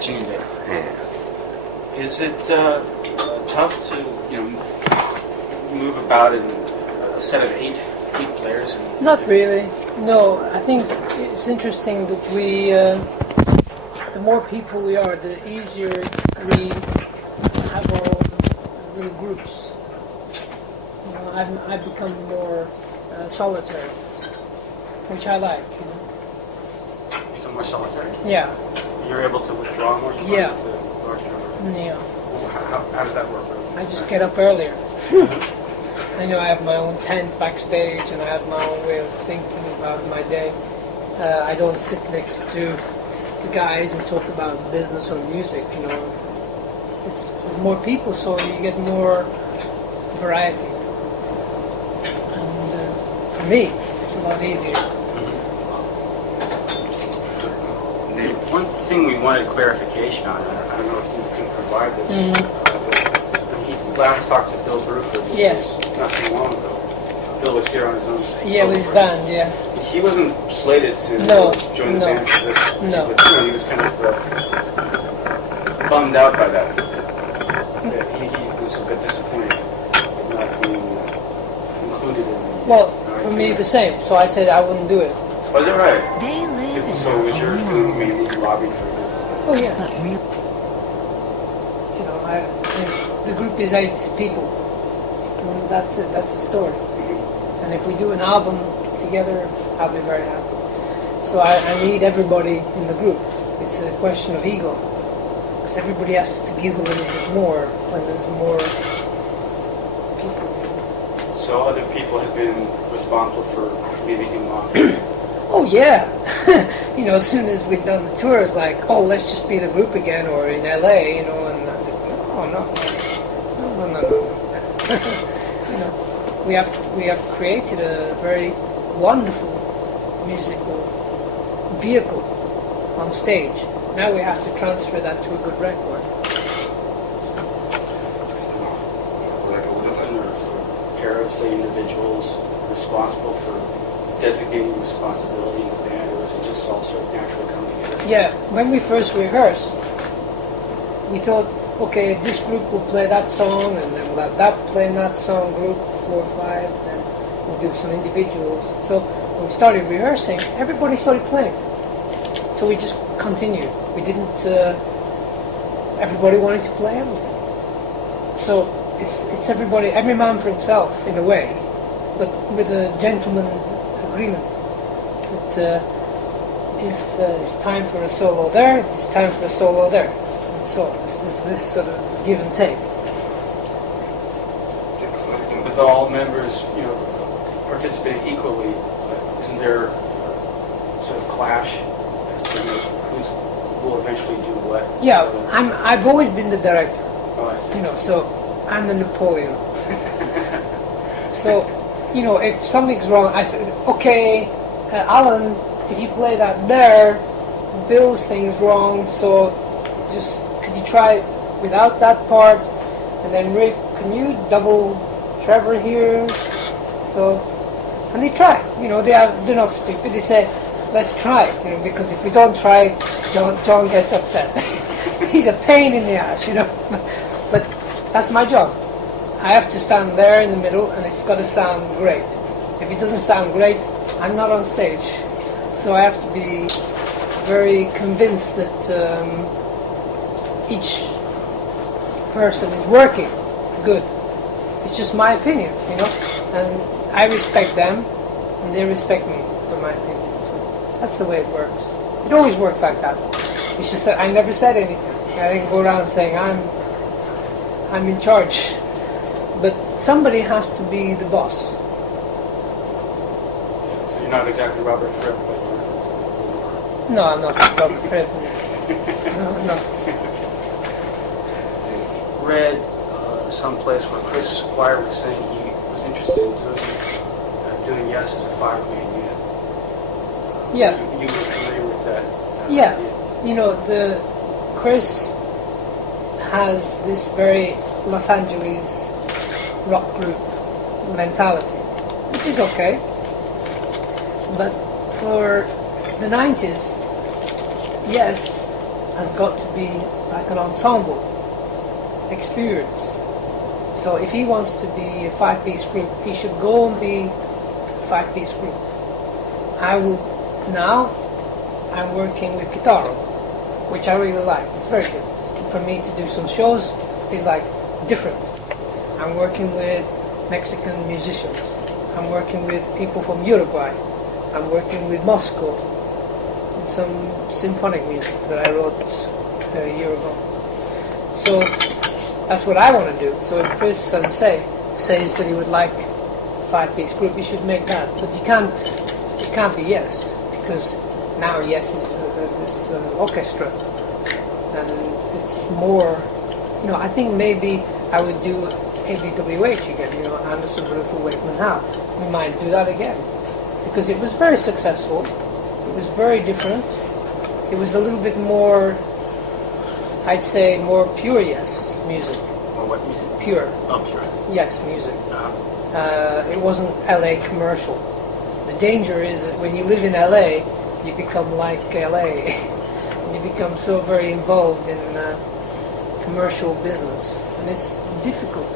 8人で。Is it tough to move about in a set of eight players? Not really. No, I think it's interesting that we, the more people we are, the easier we have our own little groups. I've become more solitary, which I like. Become more solitary? Yeah. You're able to withdraw more? Yeah. With the larger number? Yeah. How does that work? I just get up earlier. I have my own tent backstage, and I have my own way of thinking about my day. I don't sit next to the guys and talk about business or music. It's more people, so you get more variety. And for me, it's a lot easier. One thing we wanted clarification on, I don't know if you can provide this. When he last talked to Bill Bruford, not too long ago. Bill was here on his own. Yeah, with his band, yeah. He wasn't slated to join the band for this. No. But he was kind of bummed out by that. He was a bit disappointed not being included in the... Well, for me, the same. So I said I wouldn't do it. Was it right? They live in So was your mainly lobby for this? Oh, yeah. The group is 8 people. And that's it. That's the story. And if we do an album together, I'll be very happy. So I need everybody in the group. It's a question of ego. Because everybody has to give a little bit more when there's more people. So other people have been responsible for leaving him off? Oh, yeah. As soon as we'd done the tour, it's like, oh, let's just be the group again, or in LA, and I said, no. We have created a very wonderful musical vehicle on stage. Now we have to transfer that to a good record. Like a pair of, say, individuals responsible for designating responsibility in the band, or is it just all sort of naturally coming together? Yeah, when we first rehearsed, we thought, okay, this group will play that song, and then we'll have that playing that song, group 4 or 5, and then we'll do some individuals. So when we started rehearsing, everybody started playing. So we just continued. We didn't, everybody wanted to play everything. So it's everybody, every man for himself, in a way, but with a gentleman agreement. That if it's time for a solo there, it's time for a solo there. And so it's this sort of give and take. With all members, participating equally, isn't there sort of clash as to who will eventually do what? Yeah, I've always been the director. Oh, I see. So I'm the Napoleon. So, if something's wrong, I say, okay, Alan, if you play that there, Bill's thing's wrong, so just, could you try it without that part? And then Rick, can you double Trevor here? So, and they try it, they're not stupid, they say, let's try it, because if we don't try it, John gets upset. He's a pain in the ass, but that's my job. I have to stand there in the middle, and it's got to sound great. If it doesn't sound great, I'm not on stage. So I have to be very convinced that each person is working good. It's just my opinion, and I respect them, and they respect me for my opinion. So that's the way it works. It always worked like that. It's just that I never said anything. I didn't go around saying I'm in charge. But somebody has to be the boss. So you're not exactly Robert Fripp, but you're... No, I'm not Robert Fripp. No. Read someplace where Chris Squire was saying he was interested in doing Yes as a 5-man unit. Yeah. You were familiar with that? Yeah. Idea? Chris has this very Los Angeles rock group mentality, which is okay. But for the 90s, Yes has got to be like an ensemble experience. So if he wants to be a 5-piece group, he should go and be a 5-piece group. I'm working with guitar, which I really like. It's very good. For me to do some shows is like different. I'm working with Mexican musicians. I'm working with people from Uruguay. I'm working with Moscow. And some symphonic music that I wrote a year ago. So that's what I want to do. So if Chris, as I say, says that he would like a 5-piece group, he should make that. But it can't be Yes, because now Yes is this orchestra, and it's more. I think maybe I would do ABWH again. Anderson, Brufel, Wakeman, Howe. We might do that again because it was very successful. It was very different. It was a little bit more, I'd say, more pure Yes music. Or what music? Pure. Oh, pure. Yes music. It wasn't LA commercial. The danger is that when you live in LA, you become like LA. You become so very involved in commercial business, and it's difficult.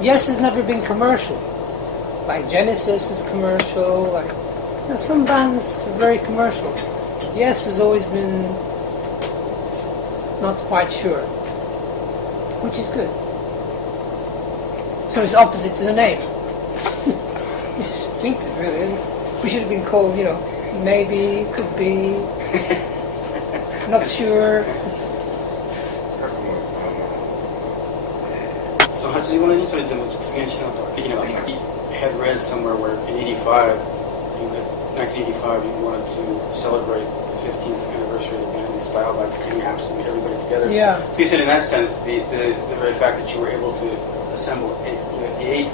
Yes has never been commercial. Like Genesis is commercial. Like some bands are very commercial. But Yes has always been not quite sure, which is good. So it's opposite to the name. Which is stupid, really. Isn't it? We should have been called, maybe, could be, not sure. So how does he want to use it? I had read somewhere where in 1985, you wanted to celebrate the 15th anniversary of the band in style by getting absolutely everybody together. Yeah. So you said in that sense, the very fact that you were able to assemble the 8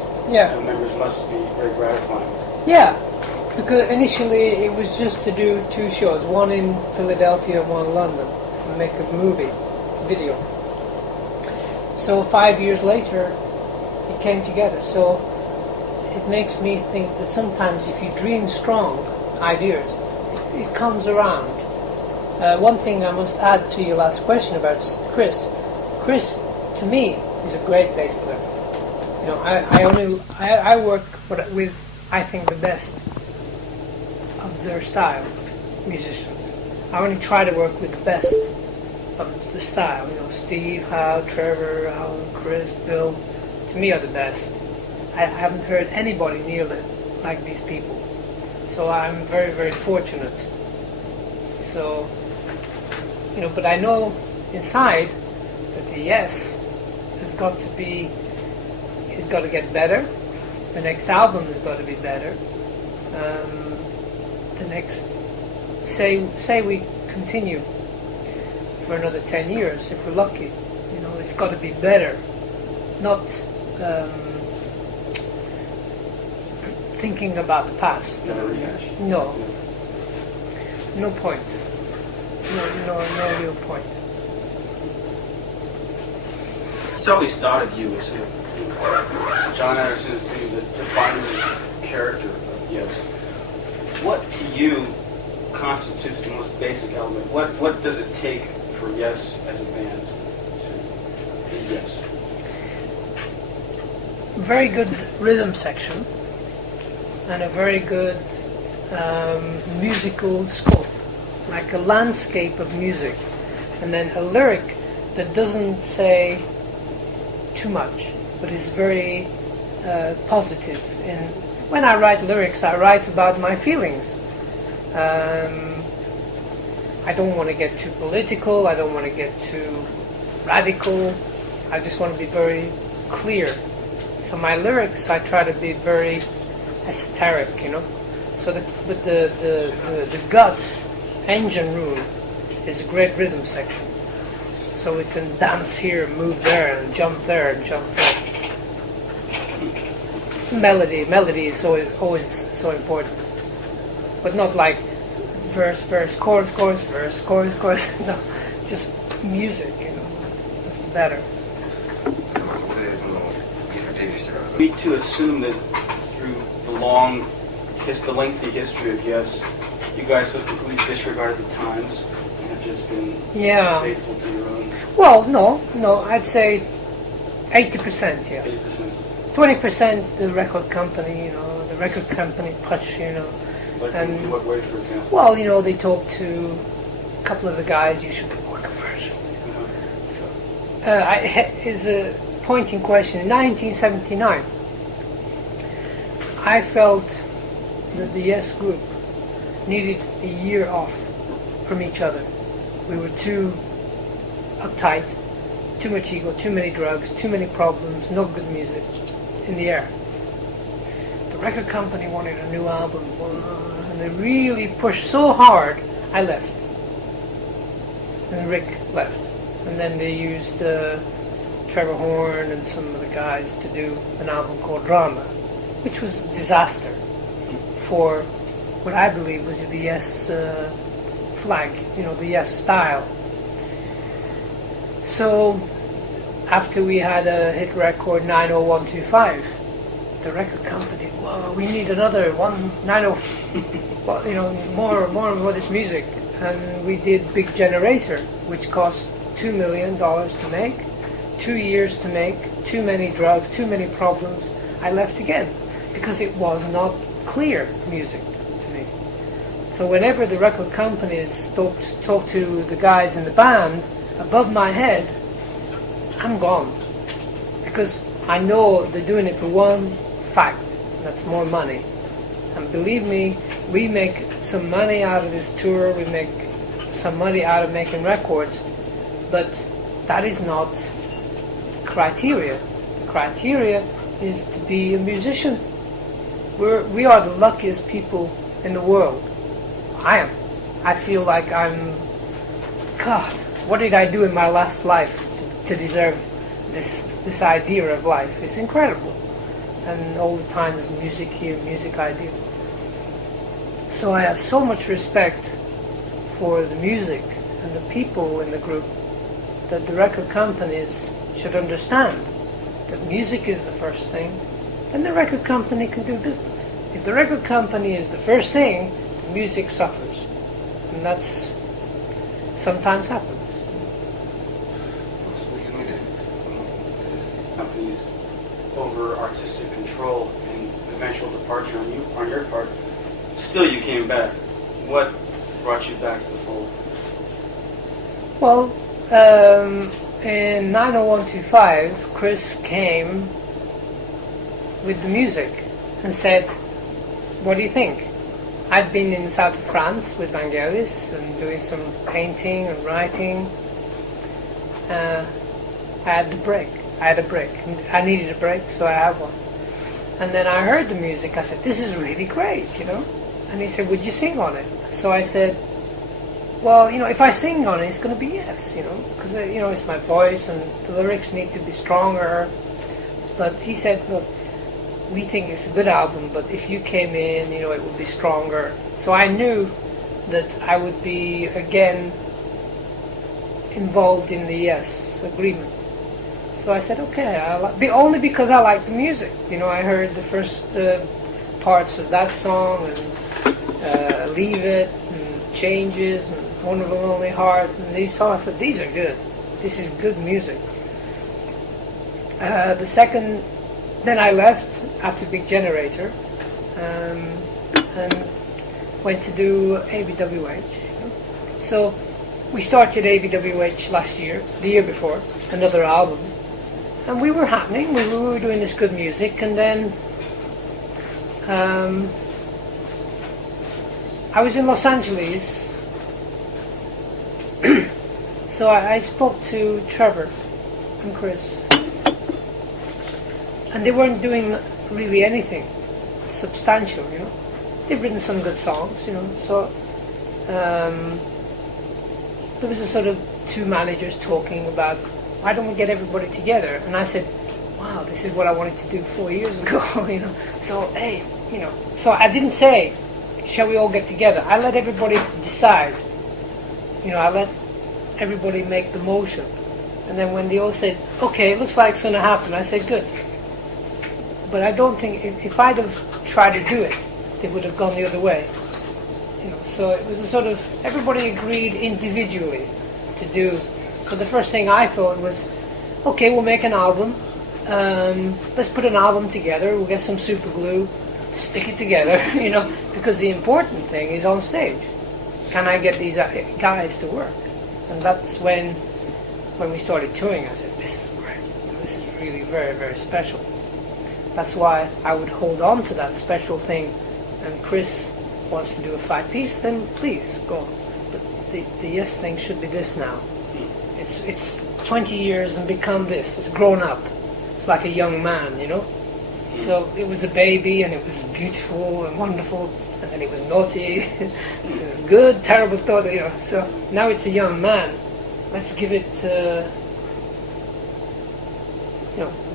members must be very gratifying. Yeah, because initially it was just to do 2 shows, one in Philadelphia and one in London, and make a video. So 5 years later, it came together. So it makes me think that sometimes if you dream strong ideas, it comes around. One thing I must add to your last question about Chris. Chris, to me, is a great bass player. I work with, I think, the best of their style musicians. I only try to work with the best of the style. Steve, Hal, Trevor, Alan, Chris, Bill, to me are the best. I haven't heard anybody nearly like these people. So I'm very, very fortunate. So, but I know inside that the Yes has got to get better. The next album has got to be better. The next, say we continue for another 10 years, if we're lucky, it's got to be better. Not thinking about the past. No. No point. No real point. It's always thought of you as sort of Jon Anderson as being the defining character of Yes. What to you constitutes the most basic element? What does it take for Yes as a band to be Yes? Very good rhythm section and a very good musical scope, like a landscape of music, and then a lyric that doesn't say too much, but is very positive. And when I write lyrics, I write about my feelings. I don't want to get too political, I don't want to get too radical, I just want to be very clear. So my lyrics, I try to be very esoteric, So the gut engine room is a great rhythm section. So we can dance here, move there, and jump there, and jump there. Melody is always so important, but not like verse, chorus, verse, chorus. No, just music, better. We to assume that through the lengthy history of Yes, you guys have completely disregarded the times and have just been Yeah. faithful to your own Well, no, I'd say 80%, yeah. 80%? 20% the record company, the record company push, Like And- in what way, for example? Well, they talk to a couple of the guys, you should record a version. Is a pointing question. In 1979, I felt that the Yes group needed a year off from each other. We were too uptight, too much ego, too many drugs, too many problems, no good music in the air. The record company wanted a new album, and they really pushed so hard, I left. And Rick left. And then they used Trevor Horn and some of the guys to do an album called Drama, which was a disaster for what I believe was the Yes flag, the Yes style. So after we had a hit record 90125, the record company, whoa, we need another 190, well, more of this music. And we did Big Generator, which cost $2 million to make, 2 years to make, too many drugs, too many problems. I left again because it was not clear music to me. So whenever the record companies talk to the guys in the band above my head, I'm gone. Because I know they're doing it for one fact, and that's more money. And believe me, we make some money out of this tour, we make some money out of making records, but that is not criteria. The criteria is to be a musician. We are the luckiest people in the world. I am. I feel like God, what did I do in my last life to deserve this idea of life? It's incredible. And all the time there's music here, music idea. So I have so much respect for the music and the people in the group that the record companies should understand that music is the first thing, and the record company can do business. If the record company is the first thing, the music suffers. And that's sometimes happens. Companies over artistic control and eventual departure on your part. Still, you came back. What brought you back to the fold? Well, in 90125, Chris came with the music and said, "What do you think?" I'd been in the south of France with Vangelis and doing some painting and writing. I had the break. I had a break. I needed a break, so I had one. And then I heard the music. I said, "This is really great, And he said, "Would you sing on it?" So I said, "Well, if I sing on it, it's going to be yes, because, it's my voice and the lyrics need to be stronger." But he said, "Look, we think it's a good album, but if you came in, it would be stronger." So I knew that I would be, again, involved in the Yes agreement. So I said, okay, only because I like the music. I heard the first parts of that song, and Leave It, and Changes, and Wonderful Lonely Heart, and these songs. I said, these are good. This is good music. Then I left after Big Generator, and went to do ABWH. So we started ABWH last year, the year before, another album. And we were happening, we were doing this good music, and then I was in Los Angeles, so I spoke to Trevor and Chris, and they weren't doing really anything substantial, They've written some good songs, so there was a sort of two managers talking about, why don't we get everybody together? And I said, wow, this is what I wanted to do 4 years ago, So, hey, So I didn't say, shall we all get together? I let everybody decide. I let everybody make the motion. And then when they all said, okay, it looks like it's going to happen, I said, good. But I don't think, if I'd have tried to do it, they would have gone the other way. So it was a sort of, everybody agreed individually to do. So the first thing I thought was, okay, we'll make an album. Let's put an album together. We'll get some super glue, stick it together, because the important thing is on stage. Can I get these guys to work? And that's when we started touring. I said, this is great. This is really very, very special. That's why I would hold on to that special thing. And Chris wants to do a 5-piece, then please go. But the Yes thing should be this now. It's 20 years and become this. It's grown up. It's like a young man, So it was a baby, and it was beautiful and wonderful, and then it was naughty. It was good, terrible thought, So now it's a young man. Let's give it,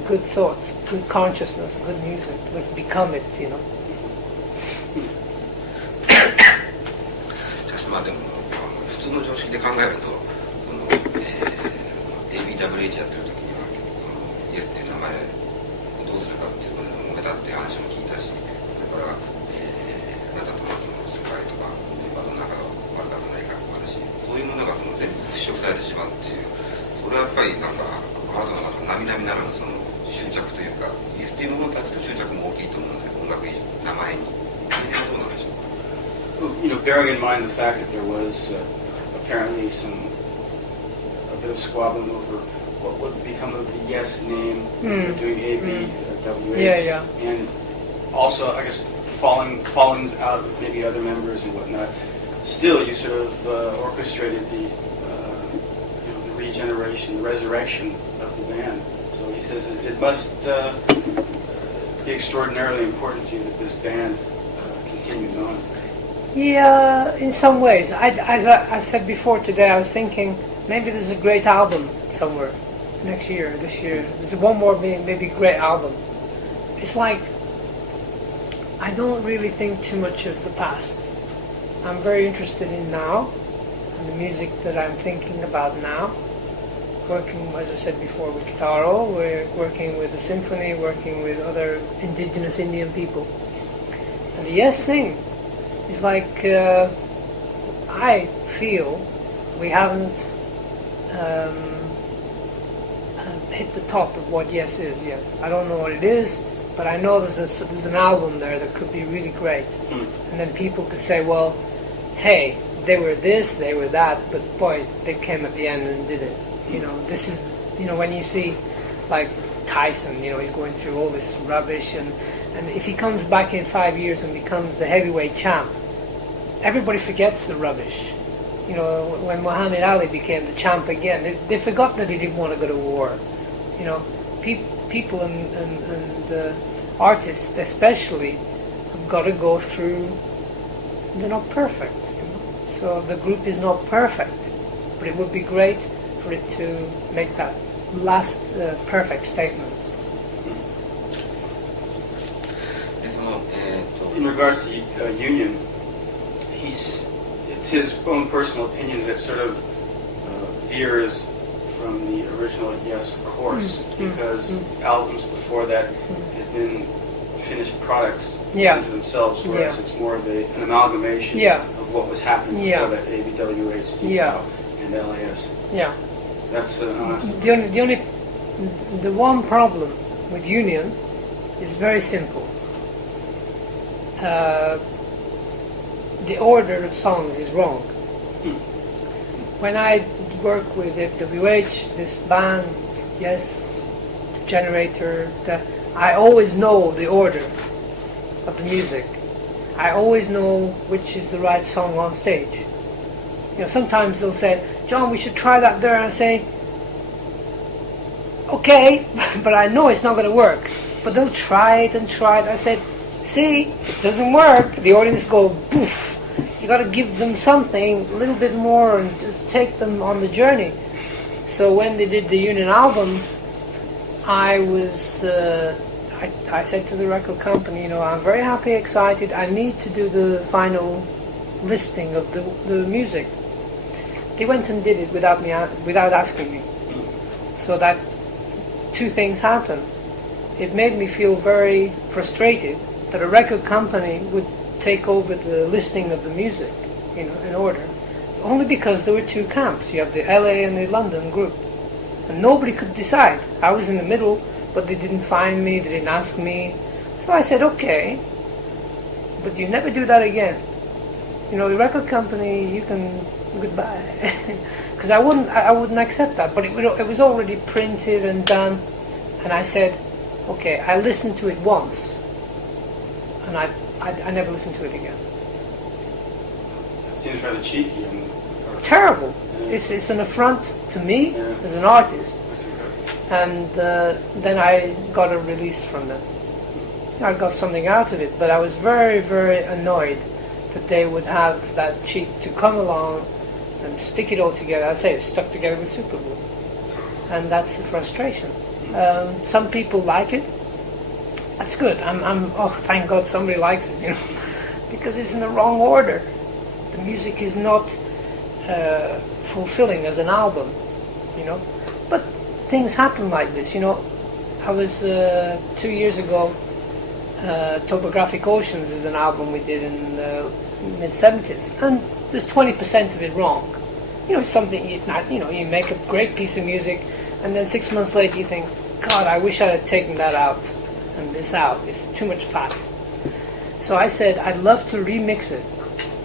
good thoughts, good consciousness, good music. Let's become it, まあでも普通の常識で考えると、ABWH やってる時にはイエスっていう名前をどうするかっていうことで揉めたっていう話も聞いたし、だから、あなたとマキの世界とかメンバーの仲が悪かったないかもあるし、そういうものが全部払拭されてしまうっていう、それはやっぱりあなたの中の並々ならぬ執着というか、イエスっていうものに対する執着も大きいと思うんですけど、音楽以上名前に。それはどうなんでしょうか。Bearing in mind the fact that there was apparently a bit of squabbling over what would become of the Yes name, doing ABWH, and also, I guess, fallings out with maybe other members and whatnot. Still, you sort of orchestrated the regeneration, the resurrection of the band. So he says it must be extraordinarily important to you that this band continues on. Yeah, in some ways. As I said before today, I was thinking maybe there's a great album somewhere next year, this year. There's one more maybe great album. It's like I don't really think too much of the past. I'm very interested in now, and the music that I'm thinking about now. Working, as I said before, with Kitaro, we're working with the symphony, working with other indigenous Indian people. And the Yes thing is like, I feel we haven't hit the top of what Yes is yet. I don't know what it is, but I know there's an album there that could be really great. And then people could say, well, hey, they were this, they were that, but boy, they came at the end and did it. This is, when you see, like, Tyson, he's going through all this rubbish, and if he comes back in 5 years and becomes the heavyweight champ, everybody forgets the rubbish. When Muhammad Ali became the champ again, they forgot that he didn't want to go to war. People and artists especially have got to go through, they're not perfect. So the group is not perfect, but it would be great for it to make that last perfect statement. In regards to Union, it's his own personal opinion that it sort of veers from the original Yes course, because albums before that had been finished products unto themselves, whereas it's more of an amalgamation of what was happening before that, ABWH, and LAS. Yeah. That's the one problem with Union is very simple. The order of songs is wrong. When I work with FWH, this band, Yes, Generator, I always know the order of the music. I always know which is the right song on stage. Sometimes they'll say, John, we should try that there, and I say, okay, but I know it's not going to work. But they'll try it and try it. I said, see, it doesn't work. The audience go, poof. You got to give them something, a little bit more, and just take them on the journey. So when they did the Union album, I said to the record company, I'm very happy, excited. I need to do the final listing of the music. They went and did it without asking me. So that two things happened. It made me feel very frustrated that a record company would take over the listing of the music, in order. Only because there were two camps. You have the LA and the London group. And nobody could decide. I was in the middle, but they didn't find me, they didn't ask me. So I said, okay, but you never do that again. The record company, you can, goodbye. Because I wouldn't accept that. But it was already printed and done. And I said, okay, I listened to it once. And I never listened to it again. It seems rather cheeky. Terrible. Yeah. It's an affront to me as an artist. And then I got a release from them. I got something out of it, but I was very, very annoyed that they would have that cheek to come along and stick it all together. I say it's stuck together with super glue. And that's the frustration. Some people like it. That's good. Thank God somebody likes it, because it's in the wrong order. The music is not fulfilling as an album, But things happen like this, I was 2 years ago. Topographic Oceans is an album we did in the mid-70s, and there's 20% of it wrong. It's something you make a great piece of music, and then 6 months later you think, God, I wish I had taken that out and this out. It's too much fat. So I said I'd love to remix it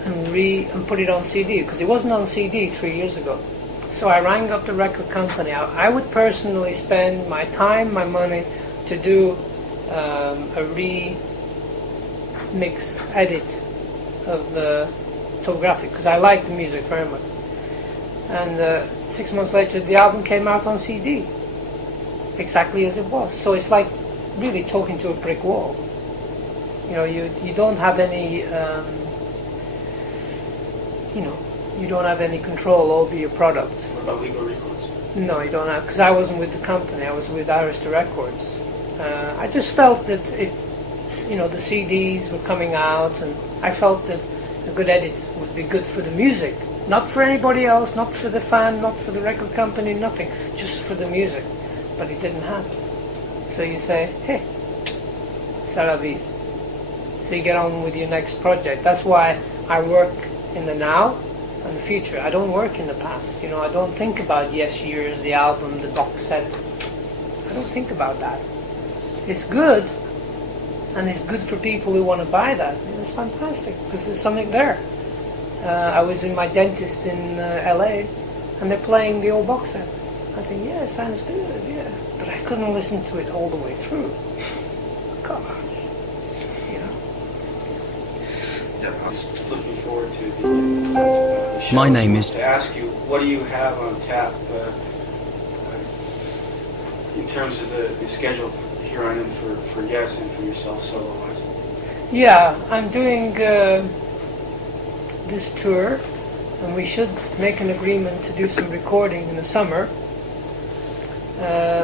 and put it on CD, because it wasn't on CD 3 years ago. So I rang up the record company. I would personally spend my time, my money to do a remix edit of the Topographic, because I like the music very much. And 6 months later the album came out on CD, exactly as it was. So it's like really talking to a brick wall. You don't have any you don't have any control over your product. What about legal records? No, you don't have, because I wasn't with the company, I was with Arista Records. I just felt that if the CDs were coming out, and I felt that a good edit would be good for the music, not for anybody else, not for the fan, not for the record company, nothing, just for the music. But it didn't happen. So you say, hey, c'est la vie. So you get on with your next project. That's why I work in the now and the future. I don't work in the past. I don't think about years, the album, the box set. I don't think about that. It's good, and it's good for people who want to buy that. It's fantastic, because there's something there. I was in my dentist in LA, and they're playing the old box set. I think, yeah, it sounds good, yeah. But I couldn't listen to it all the way through. Gosh. Looking forward to the show. My name is... To ask you, what do you have on tap in terms of the schedule here on in for Yes and for yourself solo-wise? Yeah, I'm doing this tour, and we should make an agreement to do some recording in the summer.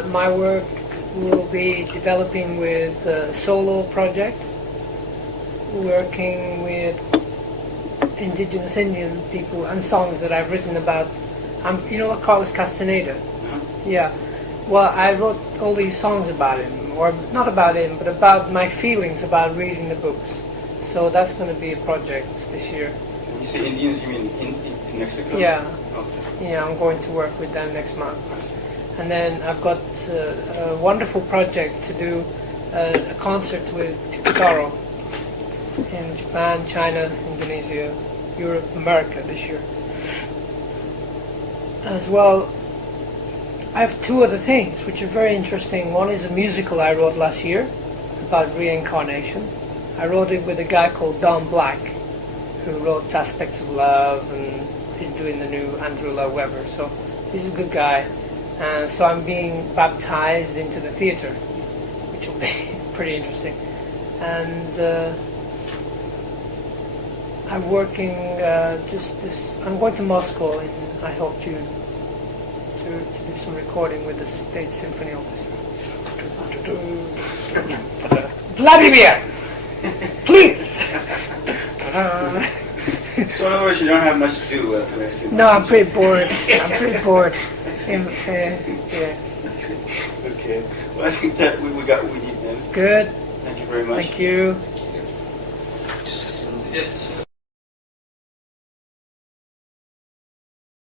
My work will be developing with a solo project, working with indigenous Indian people and songs that I've written about. Carlos Castaneda? Yeah. Well, I wrote all these songs about him, or not about him, but about my feelings about reading the books. So that's going to be a project this year. When you say Indians, you mean in Mexico? Yeah. Okay. Yeah, I'm going to work with them next month. And then I've got a wonderful project to do a concert with Tikutaro in Japan, China, Indonesia, Europe, America this year. As well, I have two other things which are very interesting. One is a musical I wrote last year about reincarnation. I wrote it with a guy called Don Black, who wrote Aspects of Love, and he's doing the new Andrew Lloyd Webber. So he's a good guy. So I'm being baptized into the theatre, which will be pretty interesting. And I'm working I'm going to Moscow in, I hope, June to do some recording with the State Symphony Orchestra. Vladimir! Please! So in other words, you don't have much to do for the next few months? No, I'm pretty bored. Yeah. Okay. Well, I think that we got what we need then. Good. Thank you very much. Thank you. just